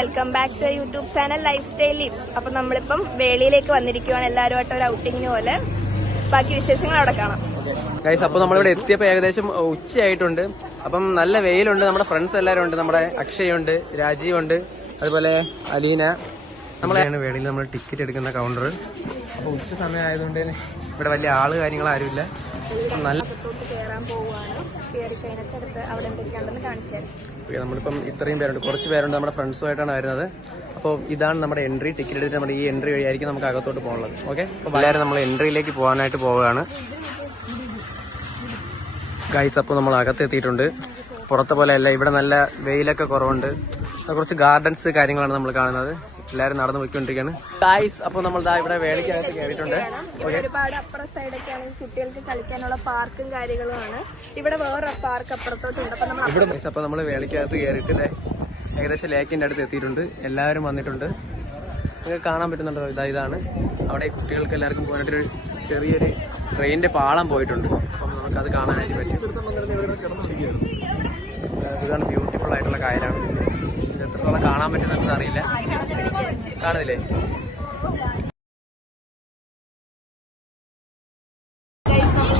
Welcome back to YouTube channel life style lips. അപ്പൊ നമ്മളിപ്പം വേളിയിലേക്ക് വന്നിരിക്കുവാണ് എല്ലാവരുമായിട്ട് ഒരു ഔട്ടിങ്ങിന് പോലെ. ബാക്കി വിശേഷങ്ങൾ അവിടെ കാണാം. ഗൈസ്, അപ്പോൾ നമ്മളിവിടെ എത്തിയപ്പോൾ ഏകദേശം ഉച്ചയായിട്ടുണ്ട്. അപ്പം നല്ല വെയിലുണ്ട്. നമ്മുടെ ഫ്രണ്ട്സ് എല്ലാവരും ഉണ്ട്. നമ്മുടെ അക്ഷയുണ്ട്, രാജീവ് ഉണ്ട്, അതുപോലെ അലീന. നമ്മളെയാണ് വേളിയിൽ നമ്മൾ ടിക്കറ്റ് എടുക്കുന്ന കൗണ്ടർ. അപ്പോൾ ഉച്ച സമയം ആയതുകൊണ്ട് ഇവിടെ വലിയ ആള് കാര്യങ്ങളാരുമില്ല. നല്ല നമ്മളിപ്പം ഇത്രയും പേരുണ്ട്, കുറച്ച് പേരുണ്ട്. നമ്മുടെ ഫ്രണ്ട്സുമായിട്ടാണ് വരുന്നത്. അപ്പോൾ ഇതാണ് നമ്മുടെ എൻട്രി. ടിക്കറ്റ് എടുത്തിട്ട് നമ്മുടെ ഈ എൻട്രി വഴിയായിരിക്കും നമുക്ക് അകത്തോട്ട് പോകുന്നത്. ഓക്കെ, അപ്പോൾ എല്ലാവരും നമ്മൾ എൻട്രിയിലേക്ക് പോകാനായിട്ട് പോവുകയാണ് ഗൈസ്. അപ്പോൾ നമ്മൾ അകത്തെത്തിയിട്ടുണ്ട്. പുറത്തെ പോലെ അല്ല, ഇവിടെ നല്ല വെയിലൊക്കെ കുറവുണ്ട്. കുറച്ച് ഗാർഡൻസ് കാര്യങ്ങളാണ് നമ്മൾ കാണുന്നത്. എല്ലാവരും നടന്നു പോയിക്കൊണ്ടിരിക്കുകയാണ് ഗൈസ്. അപ്പോൾ നമ്മൾ ഇവിടെ വേളിക്കകത്ത് കയറിയിട്ടുണ്ട്. ഒരുപാട് അപ്പുറ സൈഡൊക്കെയാണ് കുട്ടികൾക്ക് കളിക്കാനുള്ള പാർക്കും കാര്യങ്ങളുമാണ്. ഇവിടെ വേറെ പാർക്ക് അപ്പുറത്തോട്ടുണ്ട്. അപ്പോൾ നമ്മൾ വേളിക്കകത്ത് കയറിയിട്ട് ഏകദേശം ലേക്കിന്റെ അടുത്ത് എത്തിയിട്ടുണ്ട്. എല്ലാവരും വന്നിട്ടുണ്ട്. നിങ്ങൾക്ക് കാണാൻ പറ്റുന്നുണ്ടോ? ഇതാണ് അവിടെ കുട്ടികൾക്ക് എല്ലാവർക്കും പോകാനായിട്ടൊരു ചെറിയൊരു ട്രെയിനിന്റെ പാളം പോയിട്ടുണ്ട്. അപ്പം നമുക്കത് കാണാനായിട്ട് പറ്റും. ഇതാണ് ബ്യൂട്ടിഫുൾ ആയിട്ടുള്ള കായലാണ്. ഇത് എത്രത്തോളം കാണാൻ പറ്റുന്നത് അറിയില്ല. കാണുന്നില്ലേ?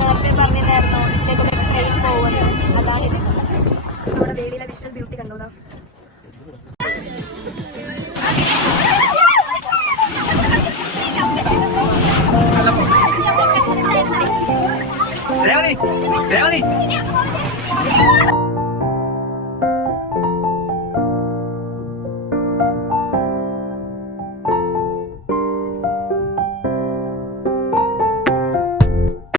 നേരത്തെ പറഞ്ഞില്ലായിരുന്നു ഇതിലേക്ക് പോകുന്നത്. അതാണിത്. നമ്മുടെ വേളിയിലെ വിഷ്വൽ ബ്യൂട്ടി കണ്ടോളാം. രേവതി